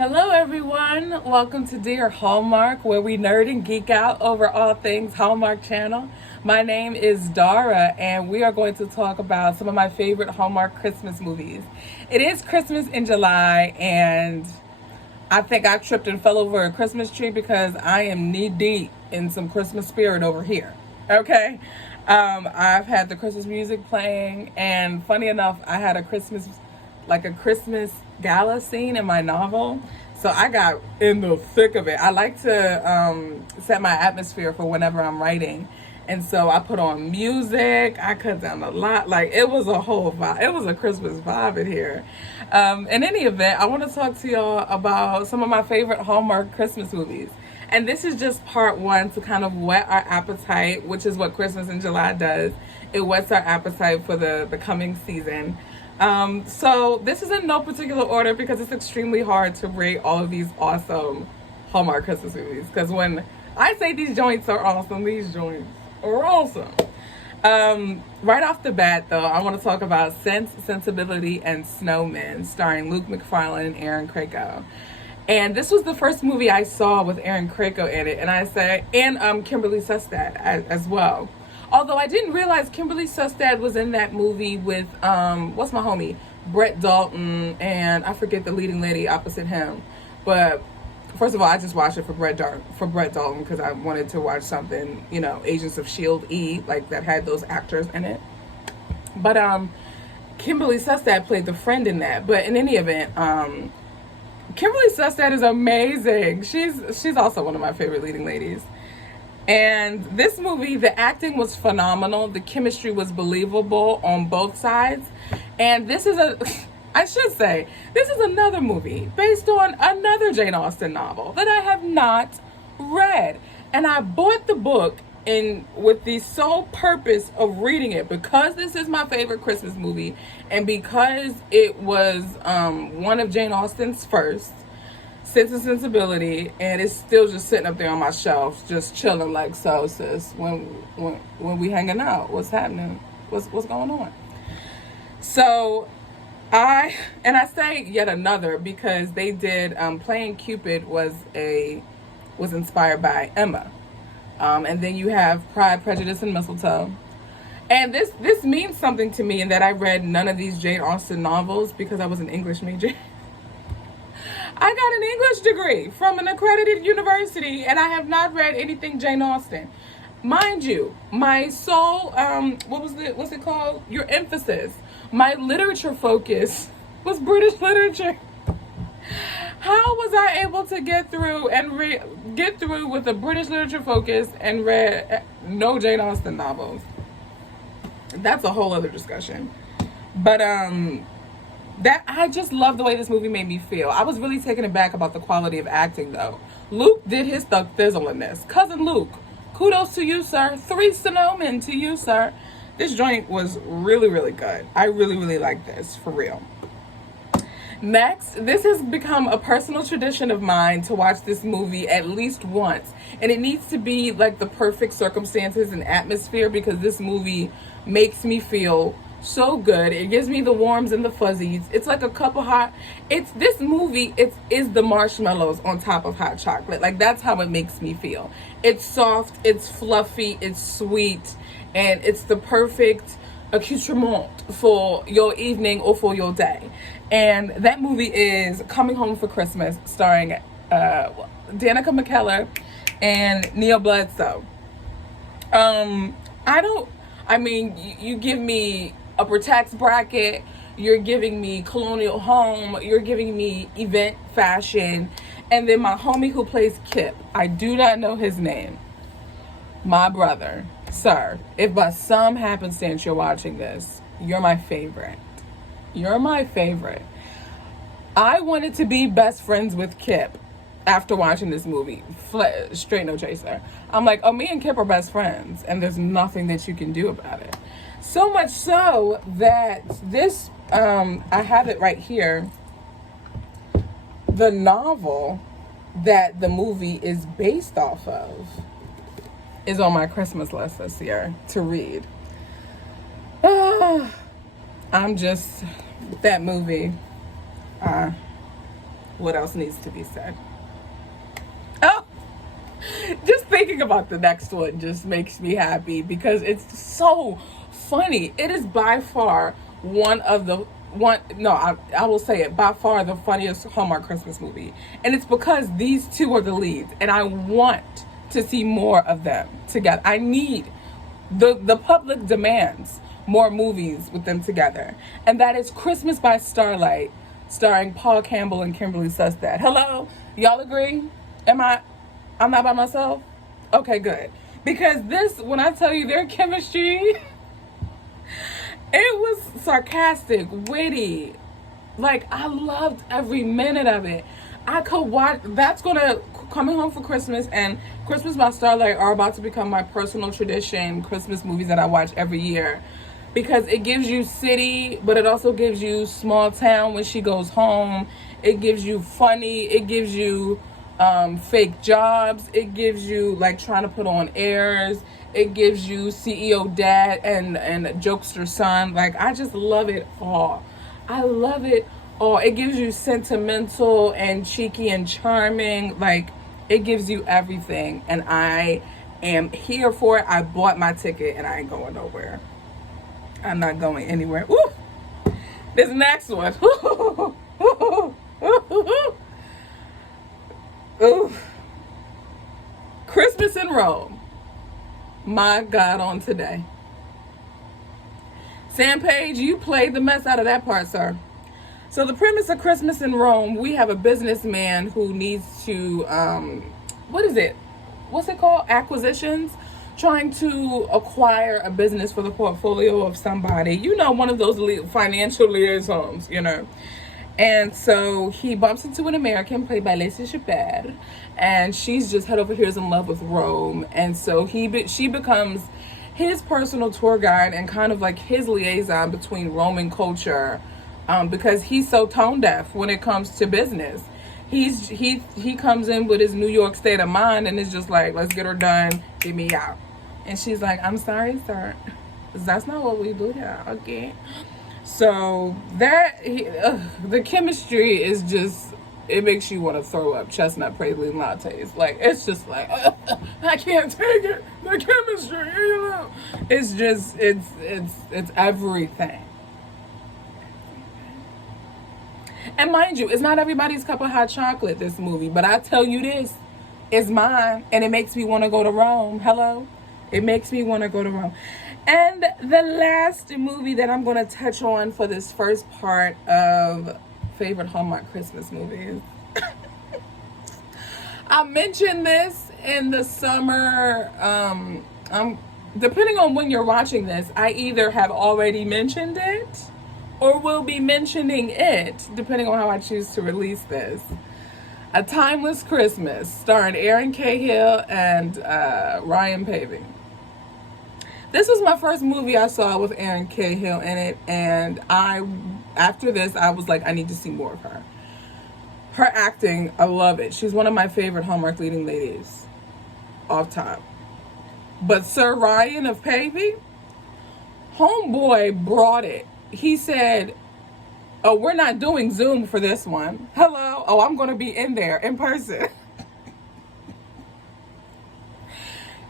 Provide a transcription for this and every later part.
Hello, everyone. Welcome to Dear Hallmark, where we nerd and geek out over all things Hallmark Channel. My name is Dara, and we are going to talk about some of my favorite Hallmark Christmas movies. It is Christmas in July, and I think I tripped and fell over a Christmas tree because I am knee deep in some Christmas spirit over here. Okay? I've had the Christmas music playing, and funny enough, I had a Christmas gala scene in my novel. So I got in the thick of it. I like to set my atmosphere for whenever I'm writing. And so I put on music. I cut down a lot. Like, it was a whole vibe. It was a Christmas vibe in here. In any event, I want to talk to y'all about some of my favorite Hallmark Christmas movies. And this is just part one to kind of whet our appetite, which is what Christmas in July does. It whets our appetite for the coming season. So this is in no particular order because it's extremely hard to rate all of these awesome Hallmark Christmas movies. Because when I say these joints are awesome, these joints are awesome. Right off the bat, though, I want to talk about Sense, Sensibility, and Snowmen, starring Luke McFarlane and Aaron Krakow. And this was the first movie I saw with Aaron Krakow in it, and Kimberly Sustad as well. Although I didn't realize Kimberly Sustad was in that movie with, what's my homie? Brett Dalton, and I forget the leading lady opposite him. But first of all, I just watched it for Brett Dalton because I wanted to watch something, Agents of S.H.I.E.L.D. like that had those actors in it. But Kimberly Sustad played the friend in that. But in any event, Kimberly Sustad is amazing. She's also one of my favorite leading ladies. And this movie, the acting was phenomenal. The chemistry was believable on both sides. And this is another movie based on another Jane Austen novel that I have not read. And I bought the book with the sole purpose of reading it because this is my favorite Christmas movie and because it was one of Jane Austen's first. Sense and Sensibility, and it's still just sitting up there on my shelf, just chilling like, so sis, when we hanging out, what's happening, what's going on? So I say yet another because they did playing Cupid was inspired by Emma, and then you have Pride, Prejudice, and Mistletoe. And this means something to me in that I read none of these Jane Austen novels because I was an English major. I got an English degree from an accredited university, and I have not read anything Jane Austen. Mind you, my sole, what's it called? Your emphasis. My literature focus was British literature. How was I able to get through with a British literature focus and read no Jane Austen novels? That's a whole other discussion. But, that I just love the way this movie made me feel. I was really taken aback about the quality of acting, though. Luke did his thug thizzle in this. Cousin Luke, kudos to you, sir. 3 snowmen to you, sir. This joint was really, really good. I really, really like this, for real. Next, this has become a personal tradition of mine to watch this movie at least once. And it needs to be like the perfect circumstances and atmosphere because this movie makes me feel so good. It gives me the warms and the fuzzies. It's like a cup of hot. This movie is the marshmallows on top of hot chocolate. Like, that's how it makes me feel. It's soft, it's fluffy, it's sweet, and it's the perfect accoutrement for your evening or for your day. And that movie is Coming Home for Christmas, starring Danica McKellar and Neil Bledsoe. You give me upper tax bracket, you're giving me colonial home, you're giving me event fashion, and then my homie who plays Kip, I do not know his name, my brother, sir, if by some happenstance you're watching this, you're my favorite. You're my favorite. I wanted to be best friends with Kip after watching this movie, straight no chaser. I'm like, oh, me and Kip are best friends, and there's nothing that you can do about it. So much so that this, I have it right here, the novel that the movie is based off of is on my Christmas list this year to read. That movie, What else needs to be said? Oh, just thinking about the next one just makes me happy because it's so funny. It is by far I will say it, by far the funniest Hallmark Christmas movie. And it's because these two are the leads and I want to see more of them together. I need, the public demands more movies with them together. And that is Christmas by Starlight, starring Paul Campbell and Kimberly Sustad. Hello? Y'all agree? I'm not by myself? Okay, good. Because this, when I tell you their chemistry, it was sarcastic, witty. Like, I loved every minute of it. I could watch, Coming Home for Christmas and Christmas by Starlight are about to become my personal tradition, Christmas movies that I watch every year. Because it gives you city, but it also gives you small town when she goes home. It gives you funny, it gives you fake jobs. It gives you like trying to put on airs. It gives you CEO dad and jokester son. Like, I just love it all. I love it all. It gives you sentimental and cheeky and charming. Like, it gives you everything. And I am here for it. I bought my ticket and I ain't going nowhere. I'm not going anywhere. Woo! This next one. Ooh. Christmas in Rome. My God, on today. Sam Page, you played the mess out of that part, sir. So the premise of Christmas in Rome, we have a businessman who needs to, what's it called? Acquisitions. Trying to acquire a business for the portfolio of somebody. You know, one of those financial liaisons, you know. And so he bumps into an American played by Lacey Chabert, and she's just head over heels in love with Rome. And so she becomes his personal tour guide and kind of like his liaison between Roman culture, because he's so tone deaf when it comes to business. He comes in with his New York state of mind and is just like, let's get her done, get me out. And she's like, I'm sorry, sir, that's not what we do here, okay? So the chemistry is just, it makes you want to throw up chestnut praline lattes. Like, it's just like, I can't take it. The chemistry, you know. It's just, it's everything. And mind you, it's not everybody's cup of hot chocolate, this movie. But I tell you this, it's mine. And it makes me want to go to Rome. Hello? It makes me want to go to Rome. And the last movie that I'm going to touch on for this first part of favorite Hallmark Christmas movies. I mentioned this in the summer. Depending on when you're watching this, I either have already mentioned it or will be mentioning it, depending on how I choose to release this. A Timeless Christmas, starring Erin Cahill and Ryan Pavey. This was my first movie I saw with Erin Cahill in it, and after this, I was like, I need to see more of her. Her acting, I love it. She's one of my favorite Hallmark leading ladies, off top. But Sir Ryan of Pavey, homeboy brought it. He said, oh, we're not doing Zoom for this one. Hello? Oh, I'm going to be in there, in person.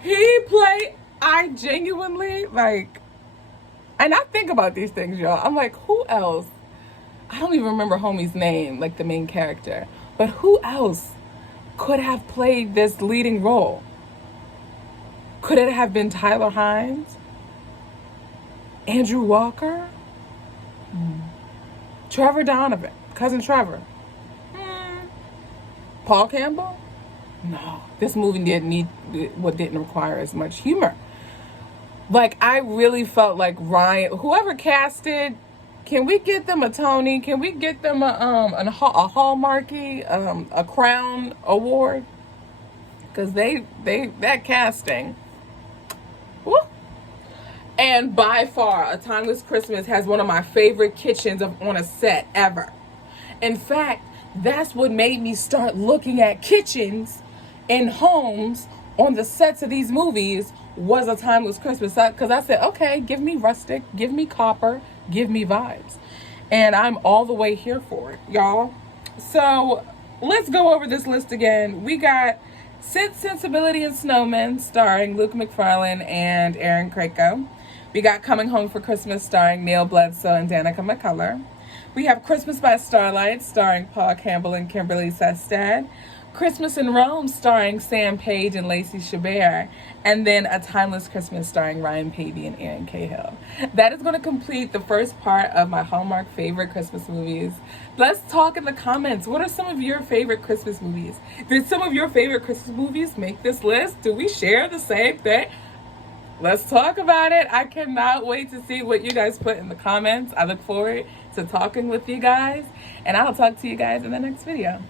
He played... I genuinely, like, and I think about these things, y'all. I'm like, who else? I don't even remember homie's name, like the main character. But who else could have played this leading role? Could it have been Tyler Hynes? Andrew Walker? Trevor Donovan, Cousin Trevor? Paul Campbell? No, this movie didn't require as much humor. Like, I really felt like Ryan, whoever casted, can we get them a Tony? Can we get them a Hallmarky, a Crown Award? Because that casting. Woo. And by far, A Timeless Christmas has one of my favorite kitchens on a set ever. In fact, that's what made me start looking at kitchens in homes on the sets of these movies was A Timeless Christmas. Because I said, okay, give me rustic, give me copper, give me vibes. And I'm all the way here for it, y'all. So let's go over this list again. We got Sense, Sensibility, and Snowmen, starring Luke McFarlane and Aaron Krakow. We got Coming Home for Christmas, starring Neil Bledsoe and Danica McCullough. We have Christmas by Starlight, starring Paul Campbell and Kimberly Sestad. Christmas in Rome, starring Sam Page and Lacey Chabert. And then A Timeless Christmas, starring Ryan Pavey and Aaron Cahill. That is going to complete the first part of my Hallmark favorite Christmas movies. Let's talk in the comments. What are some of your favorite Christmas movies? Did some of your favorite Christmas movies make this list? Do we share the same thing? Let's talk about it. I cannot wait to see what you guys put in the comments. I look forward to talking with you guys, and I'll talk to you guys in the next video.